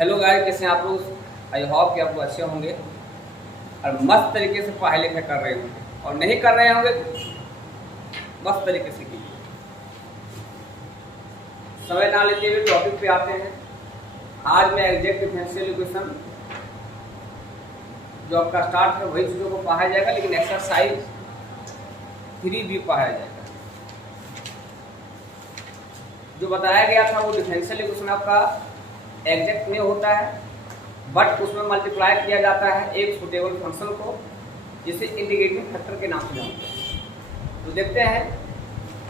Hello guys, कैसे हैं आप लोग। आई होप कि आप लोग अच्छे होंगे और मस्त तरीके से पढ़ाई लिखाई कर रहे होंगे, और नहीं कर रहे होंगे तो मस्त तरीके से कीजिए। समय ना लेते हुए टॉपिक पे आते हैं। आज मैं एग्जैक्ट डिफरेंशियल इक्वेशन जो आपका स्टार्ट है वही चीज़ों को पढ़ाया जाएगा, लेकिन एक्सरसाइज 3 भी पढ़ाया जाएगा। जो बताया गया था वो डिफरेंशियल इक्वेशन आपका एग्जैक्ट नहीं होता है, बट उसमें मल्टीप्लाई किया जाता है एक सुटेबल फंक्शन को, जिसे इंटीग्रेटिंग फैक्टर के नाम से जानते हैं। तो देखते हैं,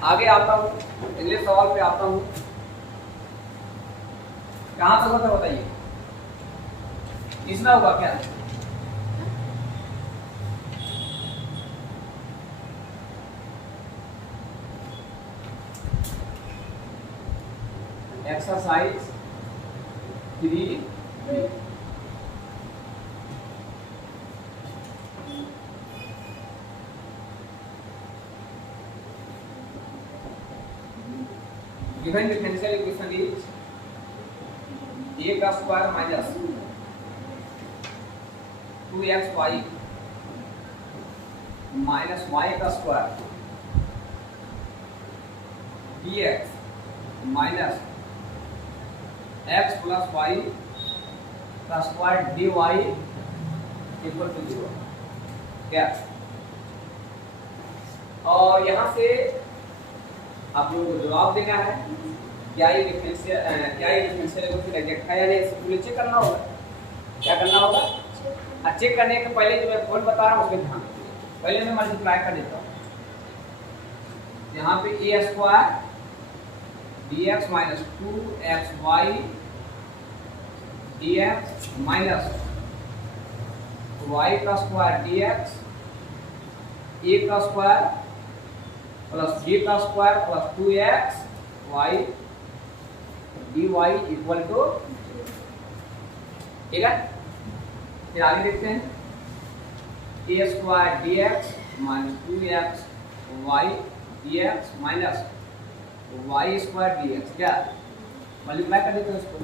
आगे आता हूँ, अगले सवाल पे आता हूँ। कहाँ तक होता बताइए, तीसरा होगा क्या? Exercise 3 given differential equation is a का square minus 2xy minus y का square dx minus x plus y का स्क्वायर dy इक्वल टू 0। क्या? और यहाँ से आप लोगों को जवाब देना है, क्या ये डिफरेंशियल इक्वेशन एग्जैक्ट है या नहीं। इसको चेक करना होगा। क्या करना होगा? चेक करने के पहले जो मैं पॉइंट बता रहा हूँ उसमें ध्यान दीजिए। पहले मैं मल्टीप्लाई कर देता हूँ। यहाँ पे a square dx minus 2xy dx minus y का स्क्वायर dx a का स्क्वायर प्लस b का square plus 2xy dy equal to, ठीक है। फिर आगे देखते हैं, a square dx minus 2xy dx minus y square dx। क्या? मल्टीप्लाई कर देते हैं इसको।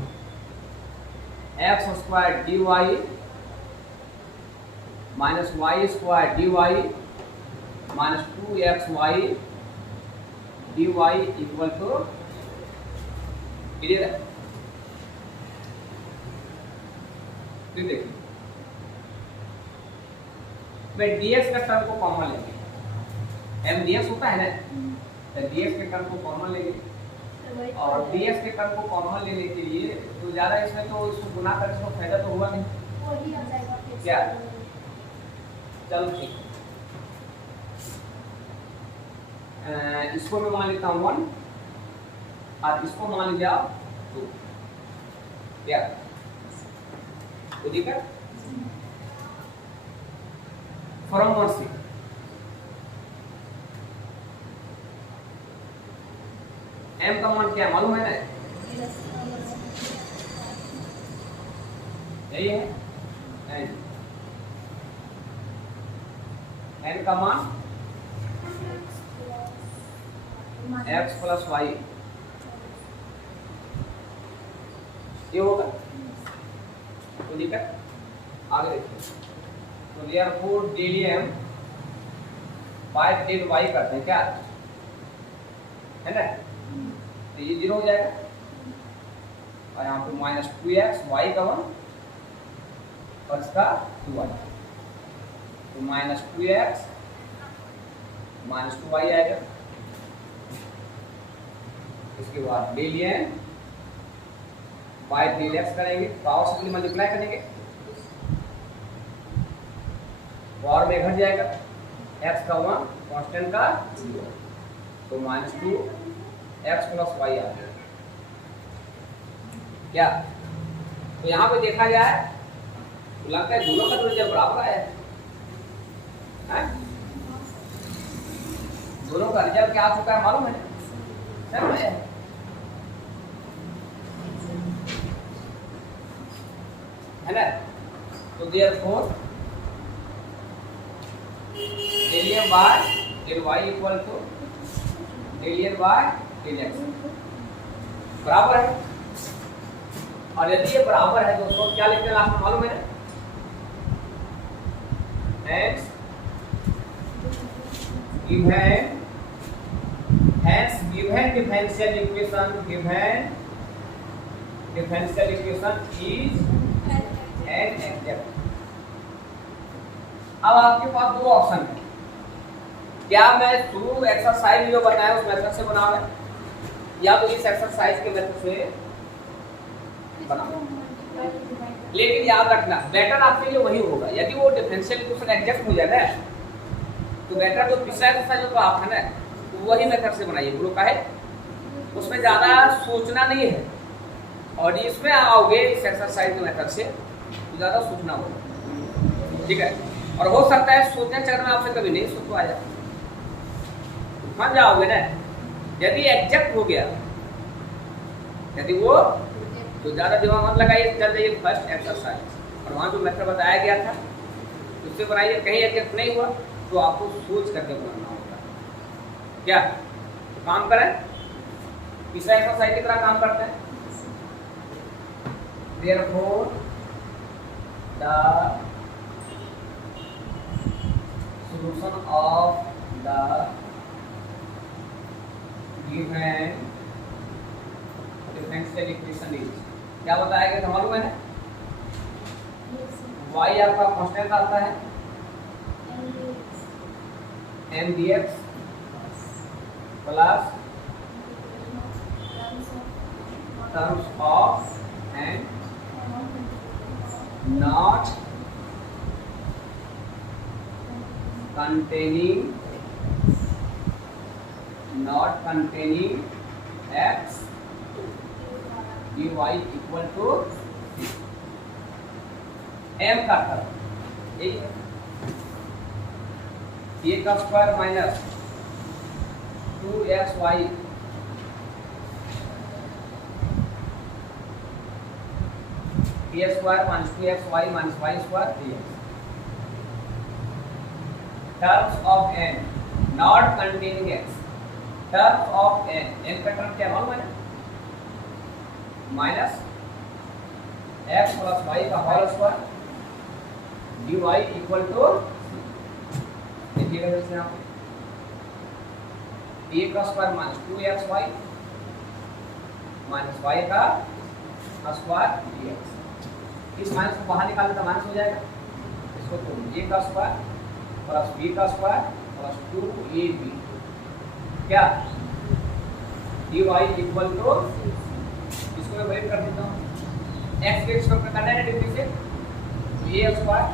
x square dy minus y square dy minus 2xy dy equal to, clear है? फिर देखिए, मैं dx का टर्म को कॉमन लेंगे। mdx होता है ना, तो dx के टर्म को कॉमन लेंगे, और dx के टर्म को कॉमन लेने के लिए तो ज़्यादा इसमें तो इसको गुना करने का फायदा तो हुआ नहीं। वही आ जाएगा क्या? चलो ठीक, इसको मैं मान लेता हूँ 1 और इसको मान लिया 2। क्या? तो ठीक है। फ्रॉम 1 से m का मान क्या मालूम है ना? यही है n का मान x प्लस वाई, ये होगा। तो ठीक है, आगे देखिए। तो therefore del m by del y करते हैं, क्या है ना? तो ये 0 हो जाएगा, और यहाँ पे माइनस 2x y का 1 और इसका 2y, तो माइनस 2x माइनस 2y आएगा। इसके बाद del m by del x करेंगे, पावर से मल्टीप्लाई करेंगे, पावर में घट जाएगा, x का 1 कांस्टेंट का 0, तो माइनस 2x प्लस y आ गया। क्या? तो यहाँ पे देखा जाए तो लगता है दोनों का रिजल्ट बराबर आया है। दोनों का रिजल्ट क्या आ चुका है मालूम है? है ना? तो therefore del m by del y equal to del n by del x बराबर है। और यदि ये बराबर है दोस्तों क्या लिखते हैं लास्ट में मालूम है ना? hence given differential equation is an exact। अब आपके पास दो ऑप्शन है, क्या मैं शुरू एक्सरसाइज जो बताया उस मेथड से बनाऊं या तो इस एक्सरसाइज के मेथड से बनाऊं। लेकिन याद रखना बेटर आपके लिए वही होगा यदि वो डिफरेंशियल इक्वेशन एग्जैक्ट हो जाए ना, तो बेटर जो पिछला एक्सरसाइज जो आप है ना तो वही मेथड से बनाइए। वो का है उसमें ज्यादा सोचना नहीं है, और इसमें आओगे इस एक्सरसाइज के मेथड से तो ज्यादा सोचना होगा, ठीक है। और हो सकता है सोचने चक्कर में आपसे कभी नहीं सोच पाया, मान जाओगे ना। यदि एग्जैक्ट हो गया, यदि वो तो ज्यादा दिमाग मत लगाइए, चल जाइए फर्स्ट एक्सरसाइज और वहां जो मेथड बताया गया था उससे बनाइए। कहीं एग्जैक्ट नहीं हुआ तो आपको सोच करके बनाना होगा। क्या तो काम करें, तीसरा एक्सरसाइज की तरह काम करते हैं। Therefore the solution of the given differential equation is, क्या बताया गया था मालूम है? y आपका कांस्टेंट आता है mdx plus terms of and not containing x dy equal to m का टर्म a का square minus 2xy a square minus 2xy minus y square dx terms of n not containing x। Terms of n का term क्या मालूम है ना? Minus x plus y का whole square dy equal to देखिएगा जैसे आप a का square minus 2xy minus y का स्क्वायर dx। इस माइनस को बाहर निकालने का माइनस हो जाएगा, इसको तो a का स्क्वायर प्लस b का स्क्वायर प्लस 2ab क्या dy इक्वल टू, इसको मैं वैल्यू कर देता हूँ x के रिस्पेक्ट में करना है डिग्री से a स्क्वायर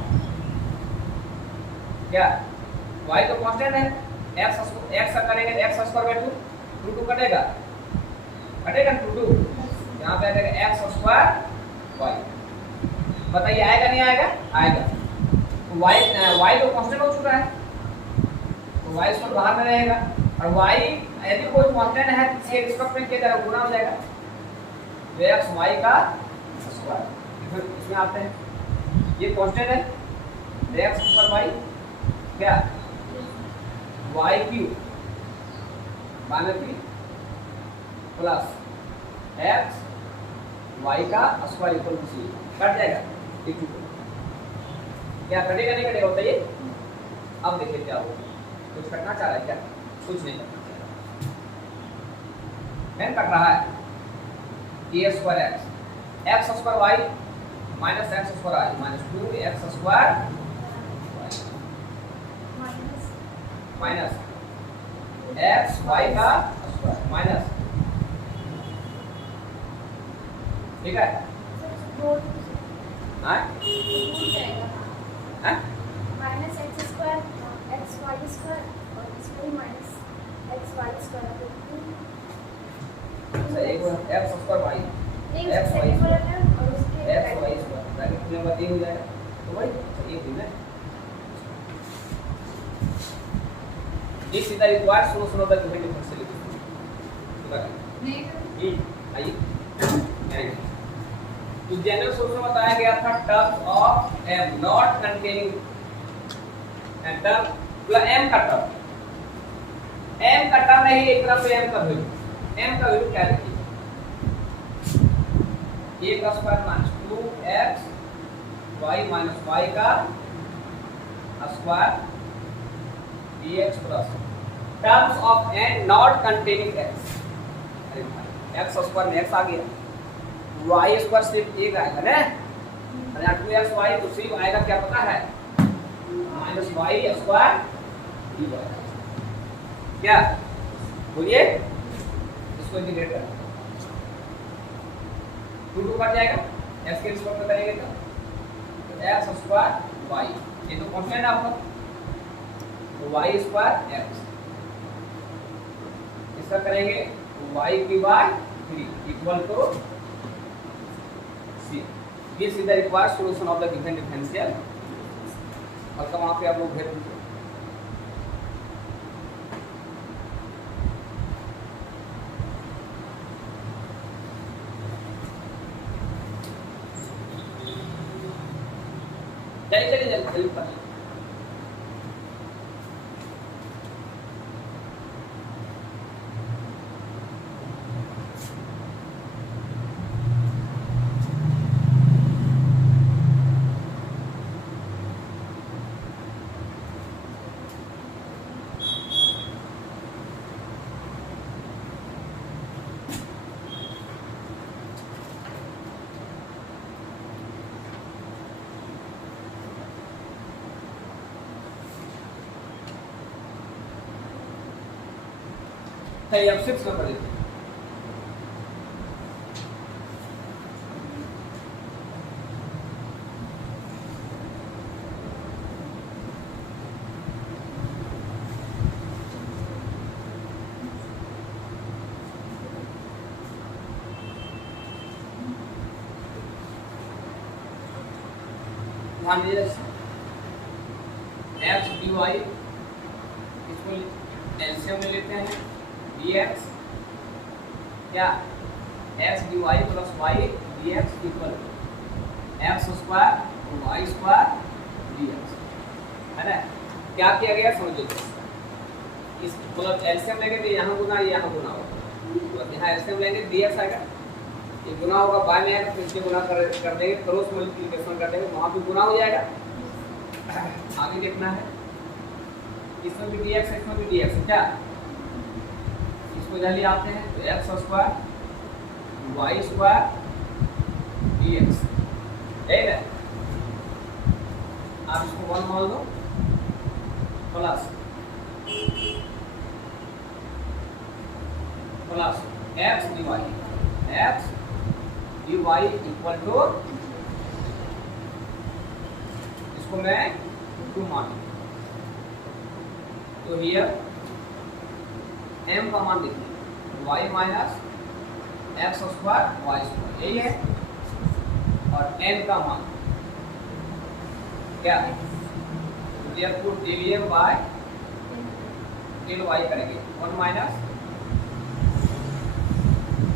क्या y तो कांस्टेंट है, x का करेंगे x स्क्वायर बाय 2 2 कटेगा 2 यहाँ पे आ जाएगा x स्क्वायर y। बताइए आएगा नहीं आएगा? आएगा। तो y तो कांस्टेंट हो चुका है तो y स्क्वायर बाहर में रहेगा, और y यदि कोई कांस्टेंट है तो इसके रिस्पेक्ट में क्या जाएगा? गुना हो जाएगा तो x y का स्क्वायर। फिर इसमें आते हैं, ये कांस्टेंट है x स्क्वायर y क्या y cube minus 3 plus x y का स्क्वायर इक्वल टू 3 कट जाएगा। क्या कटेगा नहीं कटेगा? बताइए। अब देखिए क्या होगा, कुछ कटना चाह रहा है क्या? कुछ नहीं कटना चाह रहा, कट रहा है a square x square y minus x square y minus 2x square minus x y का स्क्वायर माइनस, ठीक है? Minus x square x y square और इसमें माइनस x y स्क्वायर एक x स्क्वायर y नहीं x y square है और उसके x y स्क्वायर ब्रैकेट में बदल हो जाएगा तो वही ये भी ना this is the required solution of the given differential equation. नहीं आइए तो जनरल सॉल्यूशन बताया गया था terms of m not containing and term plus m का टर्म नहीं, एक तरफ से m का वैल्यू क्या लिखिए ए का square minus 2x y minus y का square dx plus terms of n not containing x। अरे भाई x स्क्वायर में x आ गया, y स्क्वायर सिर्फ एक आएगा ना, और यहाँ 2xy तो सिर्फ आएगा क्या पता है, माइनस y स्क्वायर dy। क्या बोलिए, इसको इंटीग्रेट कर 2 कट जाएगा, x के रिस्पेक्ट में करेंगे तो x स्क्वायर y, ये तो कांस्टेंट है आपका, तो y स्क्वायर x, इसका करेंगे y की by 3 equal to c। This is the required solution of the given differential. और तो वहां पे आप लोग भेज दीजिए। चलिए जल्दी पढ़िए। चलिए अब 6 नंबर देखते हैं। ध्यान दीजिए, एक्स डी वाई इसको एलसीएम में लेते हैं, dx क्या x dy plus y dx equal x square y square dx, है ना। क्या किया गया समझिए, इस मतलब एलसीएम लेंगे तो यहाँ गुना यहाँ गुना होगा, यहाँ एलसीएम लेंगे dx आएगा, ये गुना होगा बाय में आएगा, फिर इसके गुना कर देंगे, क्रॉस मल्टीप्लिकेशन कर देंगे, वहाँ पे गुना हो जाएगा। आगे देखना है, इसमें भी dx है, इसमें भी dx है, क्या इसको जल्दी आते हैं तो x square y square dx, ठीक है। आप इसको 1 मान लो plus x d y equal to, इसको मैं 2 मान लूँ तो हियर m का मान देखिए y minus x square y square, यही है, और n का मान क्या, therefore del by del y करेंगे 1 माइनस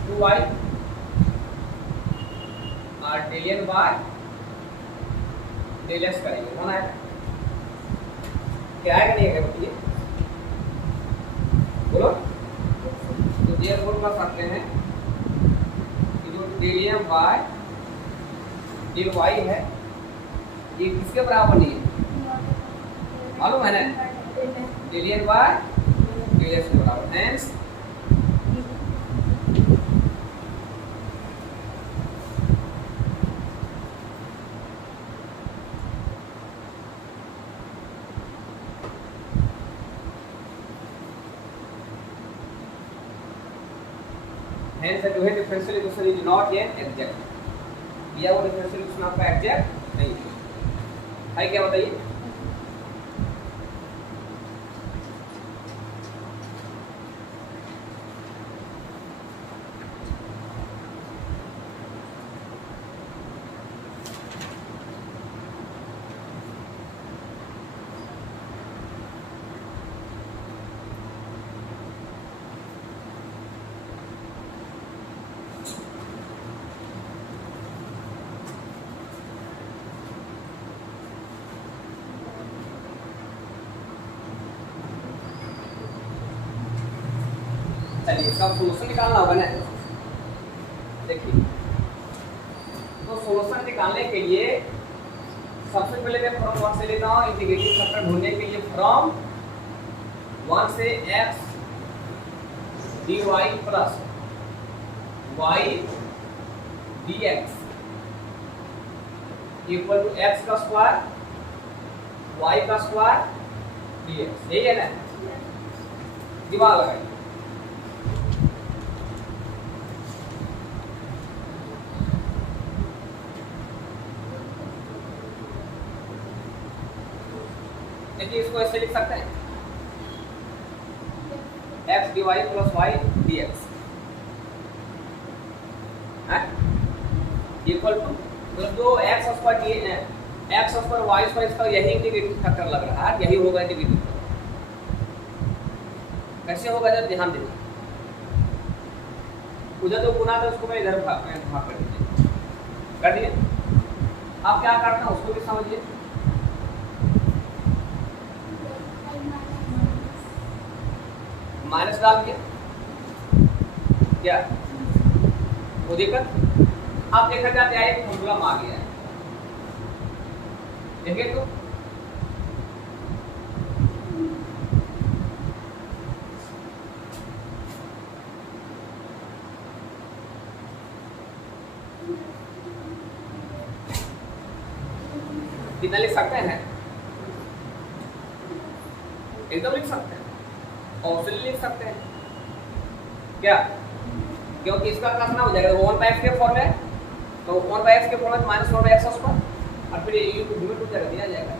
2y और del बाय del x करेंगे, होना है क्या आएगा, नहीं आएगा बताइए, बोलो। तो therefore कर सकते हैं कि जो del बाय del y है ये किसके बराबर नहीं है, मालूम है ना, del बाय del x के बराबर, hence hence the two-head differential equation is not yet exact। दिया वो differential equation आपका exact नहीं है क्या बताइए। चलिए इसका सोल्यूशन निकालना होगा ना, देखिए निकालने के लिए सबसे पहले मैं फ्रॉम 1 से लेता हूँ। इंटीग्रेटिंग फैक्टर ढूंढने के लिए फ्रॉम 1 से x dy plus y dx equal to x का स्क्वायर y का स्क्वायर dx, यही है ना? दिमाग लगाइए। देखिए इसको ऐसे लिख सकते हैं x dy plus y dx equal to जो x square x square y square इसका यही इंटीग्रेटिंग फैक्टर लग रहा है, यही होगा इंटीग्रेटिंग फैक्टर। कैसे होगा जब ध्यान देना, उधर जो गुना था उसको मैं इधर भाग कर दीजिए, कर दिए। आप क्या करते हैं उसको भी समझिए। माइनस डाल दिया क्या वो दिक्कत? आप देखा जाते हैं एक फॉर्मूला आ गया है, देखिए तो कितना लिख सकते हैं? एकदम लिख सकते हैं, ऑप्शन लिख सकते हैं क्या? क्योंकि इसका क्या हो जाएगा 1/x के फॉर्म में, तो 1/x के फॉर्म में माइनस 1/x स्क्वायर और फिर ये को लिमिट हो जाएगा, दिया जाएगा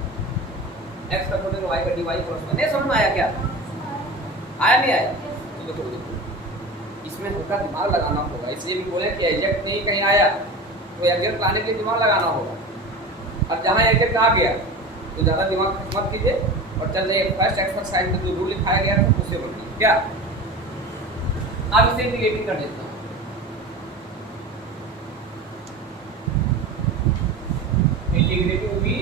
x का फॉर्म में y का dy प्लस 1। नहीं समझ में आया क्या? आया नहीं आया? तो देखो इसमें हल्का दिमाग लगाना होगा, इसलिए भी बोले कि एग्जैक्ट नहीं कहीं आया तो एग्जैक्ट लाने के लिए दिमाग लगाना होगा। अब जहाँ एग्जैक्ट आ गया तो ज़्यादा दिमाग मत कीजिए और चल रहे फर्स्ट एक्सपर्ट साइन में जो रूल लिखाया गया था उससे बढ़िए क्या। अब इसे इंटीग्रेटिंग कर देता हूँ, इंटीग्रेटिंग भी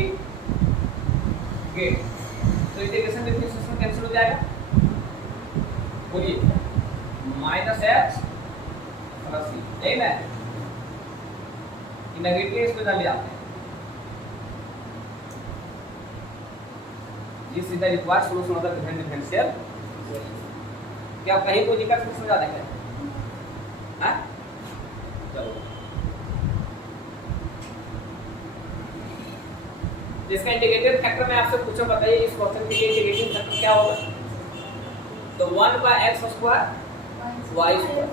गेट तो इंटीग्रेशन डिफरेंशिएशन कैंसिल हो जाएगा। बोलिए -x प्लस c, यही ना? नेगेटिव इसमें डाल दिया आपने, this is the required solution of the different differential. क्या कहीं कोई दिक्कत नहीं समझा देंगे? हाँ चलो, जिसका इंटीग्रेटेड फैक्टर मैं आपसे पूछूं, बताइए इस क्वेश्चन के लिए इंटीग्रेटिंग फैक्टर क्या होगा? तो 1/x स्क्वायर y स्क्वायर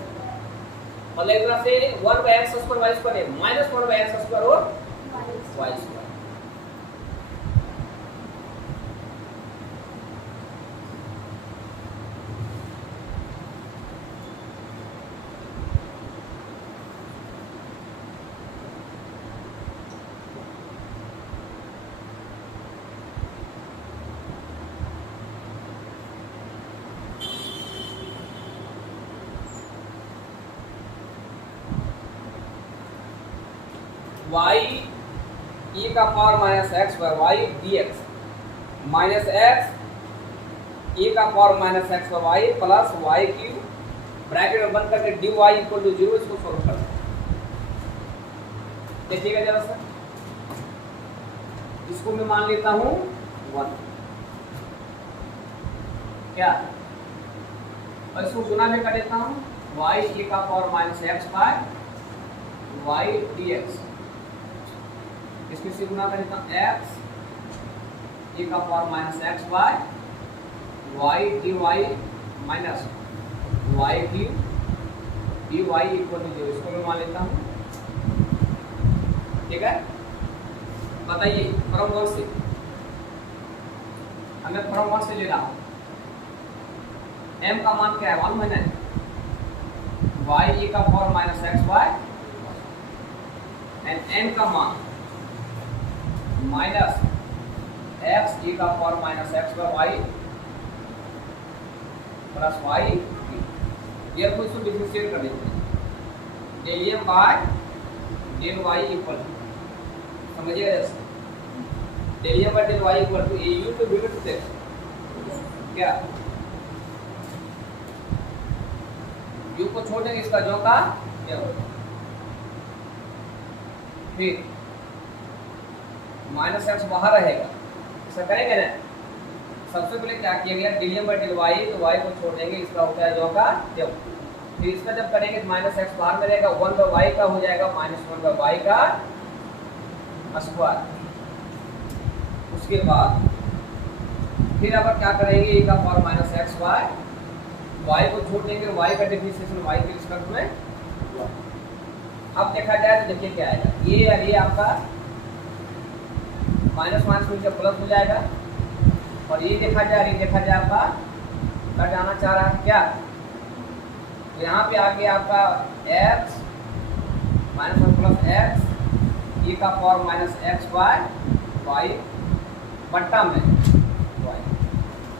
और एक तरह से 1/x स्क्वायर y स्क्वायर है माइनस 1/x स्क्वायर और y स्क्वायर। y e का power minus x by y dx minus x e का power minus x by y plus y cube bracket में बंद करके dy इक्वल टू 0, इसको solve करते हैं। देखिएगा जरा सा, इसको मैं मान लेता हूं 1 क्या, और इसको गुना में कर देता हूं y e का power minus x by y dx, इसमें से गुना कर देता हूं x e का power minus x by y dy minus y cube dy equal to 0, इसको मैं मान लेता हूं। ठीक है, बताइए फ्रॉम 1 से, हमें फ्रॉम 1 से ले रहा हूं। m का मान क्या है? 1 मैंने y e का power minus x by and n का मान माइनस x e का power minus x by y plus y, ये को इसको डिफरेंशिएट कर देते हैं, del m by del y equal to, समझिएगा जैसे del m by del y equal to ये u पे लिमिट से क्या, u को छोड़ देंगे, इसका जो का क्या होगा। फिर माइनस एक्स बाहर रहेगा, ऐसा करेंगे ना। सबसे पहले क्या किया गया, डिलियम बाई डिल वाई, तो वाई को छोड़ देंगे, इसका होता है जो का जो। फिर इसका जब करेंगे तो माइनस एक्स बाहर में रहेगा, 1 बाई वाई का हो जाएगा माइनस 1 बाई वाई का स्क्वायर। उसके बाद फिर अब क्या करेंगे, e का power minus x y, y को छोड़ देंगे, वाई का डिफरेंशिएशन वाई के रिस्पेक्ट में। अब देखा जाए तो देखिए क्या आएगा, ये और ये आपका माइनस माइनस मिलकर प्लस हो जाएगा, और ये देखा जाए आपका कट आना चाह रहा है क्या, तो यहाँ पे आके आपका x minus one plus x e का पावर माइनस एक्स वाई बट्टा में y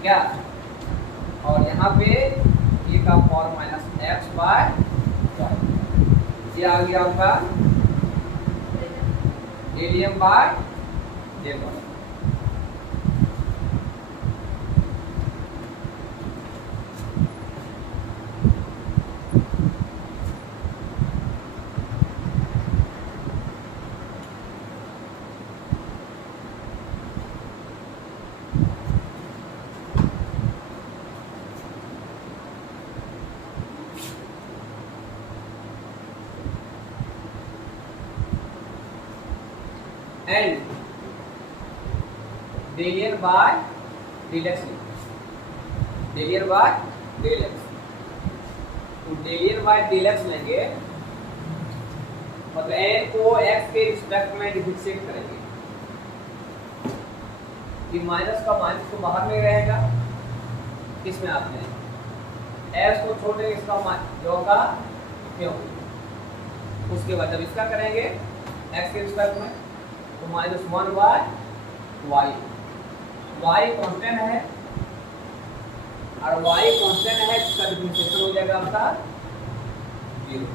क्या, और यहाँ पे e का पावर माइनस एक्स वाई, ये आ गया आपका del M by del y. And del N by del x, del N by del x, तो डेलियन बाय डेल एक्स लेंगे, मतलब एन को एक्स के रिस्पेक्ट में डिफरेंशिएट करेंगे, कि माइनस का माइनस तो बाहर में रहेगा, इसमें आपने एक्स को छोड़ देंगे, इसका जो का क्यों। उसके बाद जब इसका करेंगे एक्स के रिस्पेक्ट में, तो minus 1 by y, y constant है और वाई कांस्टेंट है, इसका डिफरेंशिएशन हो जाएगा आपका 0।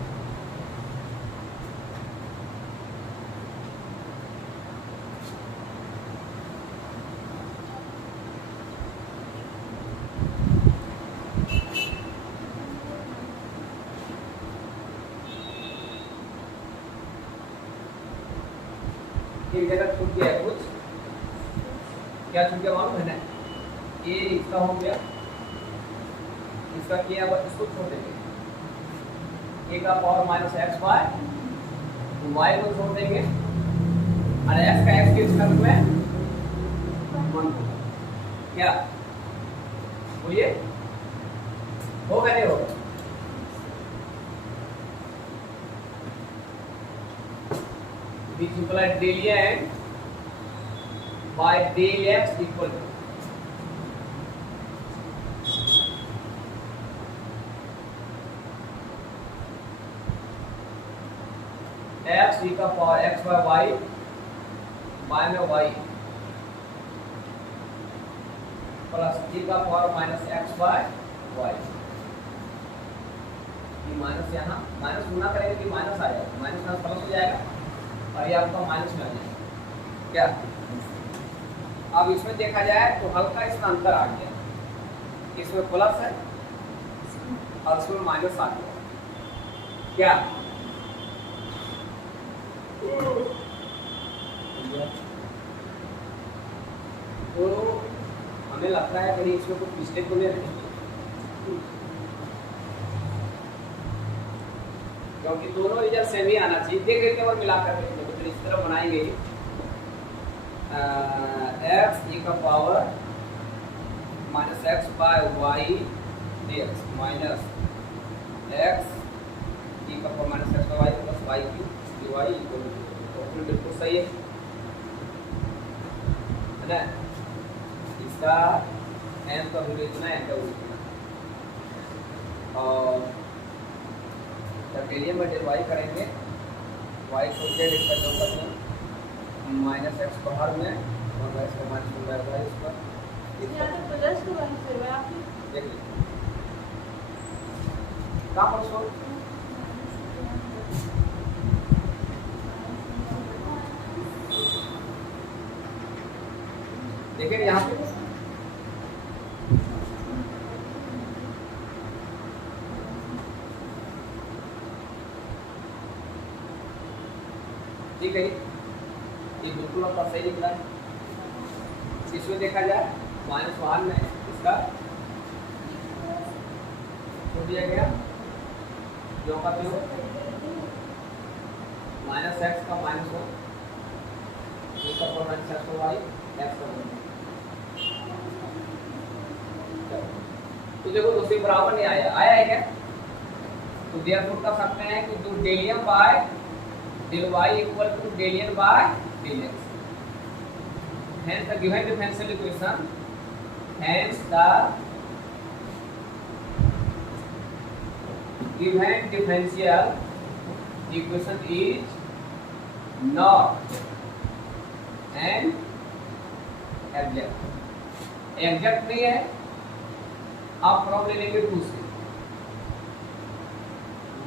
एक जगह छूट गया है कुछ, क्या छूट गया मालूम है ना, ये इसका हो गया, इसका किया, अब इसको छोड़ देंगे, ए का पावर माइनस एक्स वाई को छोड़ देंगे, और एक्स का एक्स के रिस्पेक्ट में 1 क्या बोलिए, होगा नहीं होगा, which implies del n by del x equal to x e का power x by y, y में y प्लस e का power minus x by y, ये माइनस यहाँ माइनस गुना करेंगे कि माइनस आ जाएगा, माइनस माइनस प्लस हो जाएगा, और ये आपका माइनस में आ जाएगा क्या। अब इसमें देखा जाए तो हल्का इसका अंतर आ गया, इसमें प्लस है और इसमें माइनस आ गया क्या, तो हमें लगता है कहीं इसमें कुछ मिस्टेक तो नहीं रही, क्योंकि दोनों रिजल्ट सेम ही आना चाहिए। देख लेते हैं और मिला कर देखते हैं, तो इस तरह बनाएंगे एक्स ई का power minus x by y d x minus x e का power minus x by y plus y q d y equal to, बिल्कुल सही है ना। इसका एन का वैल्यू इतना, एन का वैल्यू इतना, और जब डेलियम बाई डेल वाई करेंगे, वाई को जेड इसका जो करते हैं माइनस एक्स बाहर में और वाई से माइनस 1 बाय वाई, इसका यहाँ तो प्लस को वन से हुआ आपने देख लीजिए कहाँ पर सो देखिए यहाँ पे ठीक है, ये बिल्कुल आपका सही निकला है। इसमें देखा जाए -1 में इसका तो दिया गया जो का जो -x का -1 एक का पावर -x को y x का 1। तो देखो दूसरी बराबर नहीं आया, आया है क्या? तो देयरफॉर कर सकते हैं कि जो del m by del y equal to del n by del x। Hence the given differential equation, hence the given differential equation is not an exact। Exact नहीं है। आप फ्रॉम ले लेंगे 2 से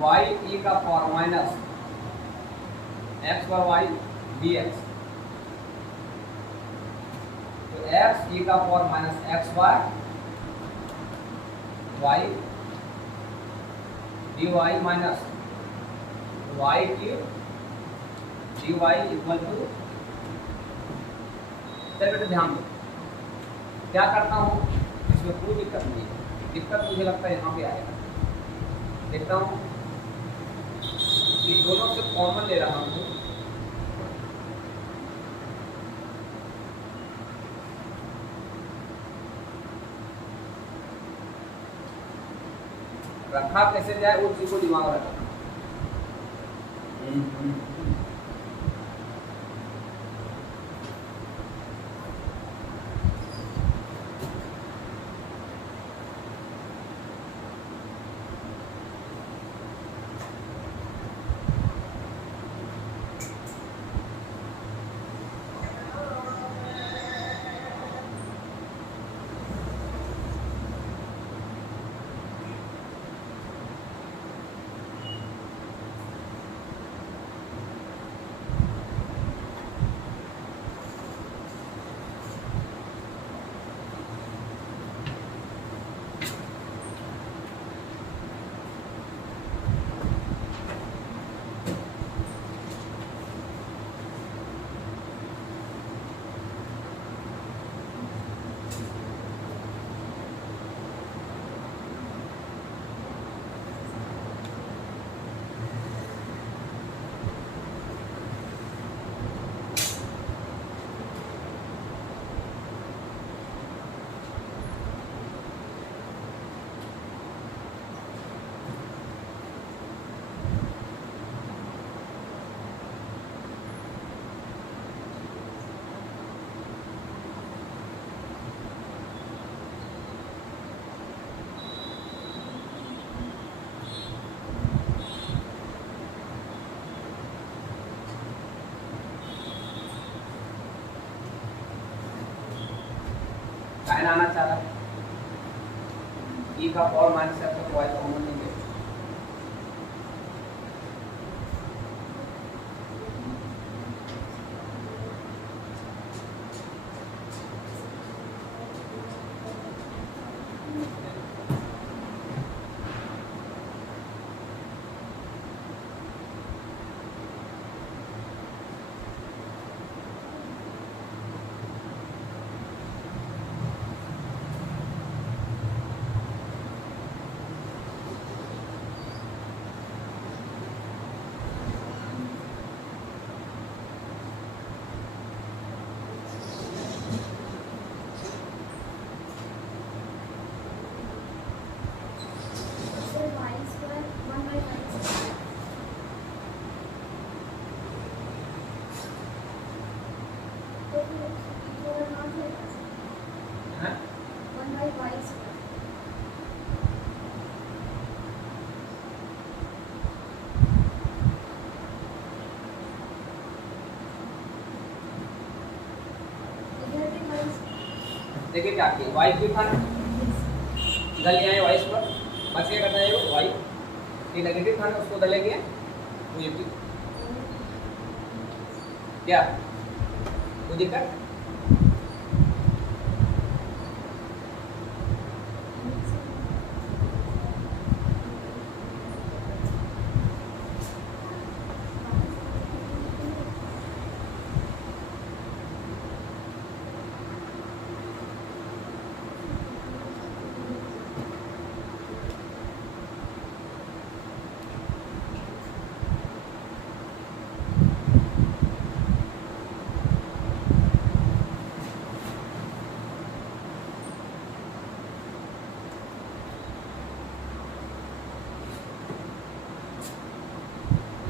y e का power minus x bar y dx, तो x e का power minus x bar y dy minus y cube dy equal to. चलिए बेटा ध्यान दो, क्या करता हूँ, इसमें कोई दिक्कत नहीं है। दिक्कत मुझे लगता है यहाँ पे आएगा। देखता हूँ कि दोनों से कॉमन ले रहा हूँ। रखा कैसे जाए उस चीज को दिमाग में रखना। साइन आना चाह रहा है, e का पावर माइनस x को y कॉमन लेंगे। देखिए क्या किया, y क्यों था ना, इधर ले आए y पर, बच के करना है y, ये नेगेटिव था ना, उसको उधर ले गए पॉजिटिव। क्या कोई दिक्कत?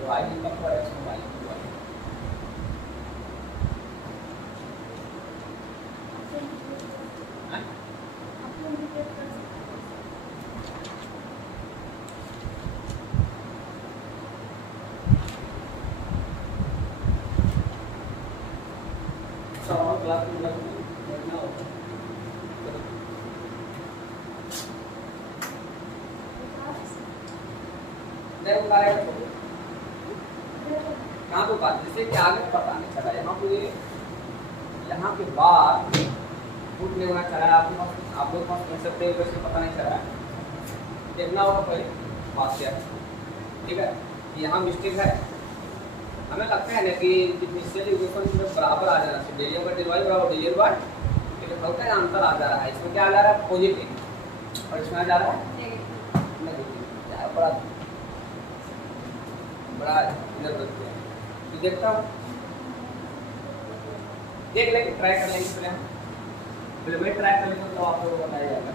y equal to x y हैं? और क्लास में बैठना होगा। देखो कार्य कहाँ तो बात जैसे कि आगे पता नहीं चला यहाँ पे बाद फुट नहीं होना चला आपके पास आप लोग पास कंसेप्ट है वैसे पता नहीं चला देखना होगा पहले बात क्या है। ठीक है यहाँ मिस्टेक है हमें लगता है ना कि डिफरेंशियल इक्वेशन जब बराबर आ जा रहा है डेरिवेटिव का डिवाइड बराबर डेरिवेटिव ये होता है आंसर आ जा रहा है इसमें क्या आ जा रहा है पॉजिटिव और इसमें आ जा रहा है नेगेटिव बड़ा बड़ा जबरदस्त है तो देखता हूँ देख लेंगे ट्राई कर लेंगे पहले मैं ट्राई कर लेंगे तो आप लोगों को बताया जाएगा।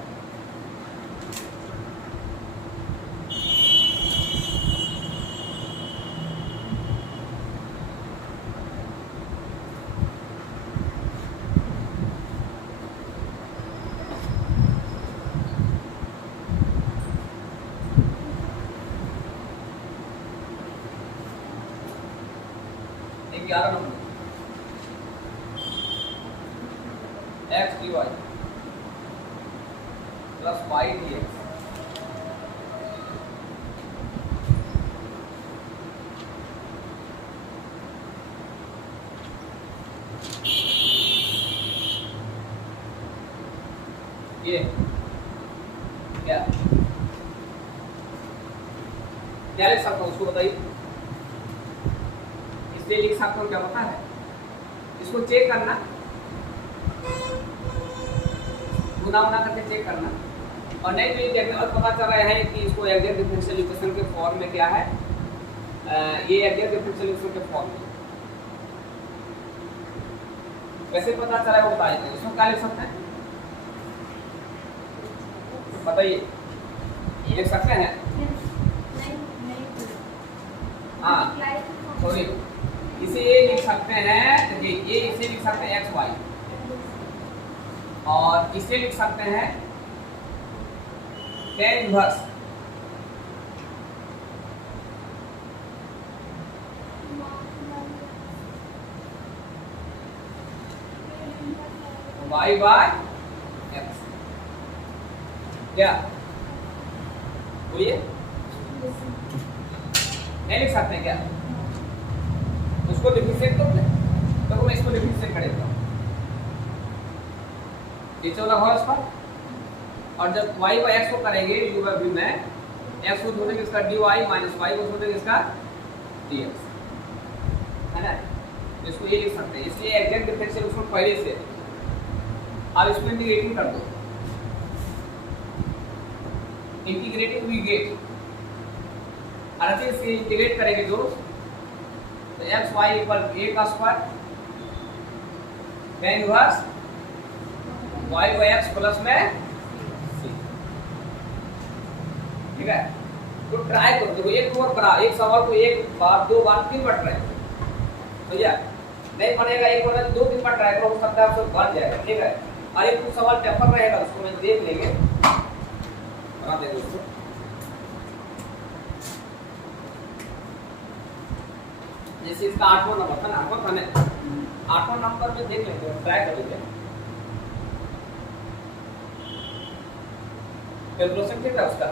ग्यारह number x dy plus y dx ये क्या क्या लिख सकता हूँ उसको बताइए। इसलिए लिख सकता हूँ क्या पता है इसको चेक करना गुना करके चेक करना और नहीं तो ये देखना और पता चल रहा है कि इसको एग्जैक्ट डिफरेंशियल इक्वेशन के फॉर्म में क्या है ये एग्जैक्ट डिफरेंशियल इक्वेशन के फॉर्म में कैसे पता चला है वो बता देते हैं। इसमें क्या लिख सकते हैं बताइए लिख सकते हैं हाँ सॉरी इसे ये लिख सकते हैं देखिए ये इसे लिख सकते हैं एक्स वाई और इसे लिख सकते हैं tan inverse y by x क्या बोलिए नहीं लिख सकते क्या उसको डिफरेंशिएट करो तो मैं इसको डिफरेंशिएट कर देता हूं नीचे वाला हो इसका और जब y बाय x को करेंगे u बाय v में x को धोने इसका dy माइनस y को धोने इसका dx है ना इसको ये लिख सकते हैं। इसलिए एग्जैक्ट डिफरेंशियल उसमें पहले से अब इसमें इंटीग्रेटिंग कर दो इंटीग्रेटिंग वी गेट और अच्छे से इंटीग्रेट करेंगे दोस्त तो एक्स वाई इक्वल a का square tan inverse y by x plus में c ठीक है। तो ट्राई करो देखो एक बार बड़ा एक सवाल को एक बार दो बार तीन बार ट्राई करो भैया नहीं बनेगा एक बार दो तीन बार ट्राई करो हो सकता है आपसे बन जाएगा ठीक है। और एक सवाल पेपर रहेगा उसको मैं देख लेंगे बना देंगे उसको जैसे इसका 8वां नंबर था ना 8वां था ना 8वां नंबर में देख लेंगे ट्राई कर लेंगे कैलकुलेशन कितना है उसका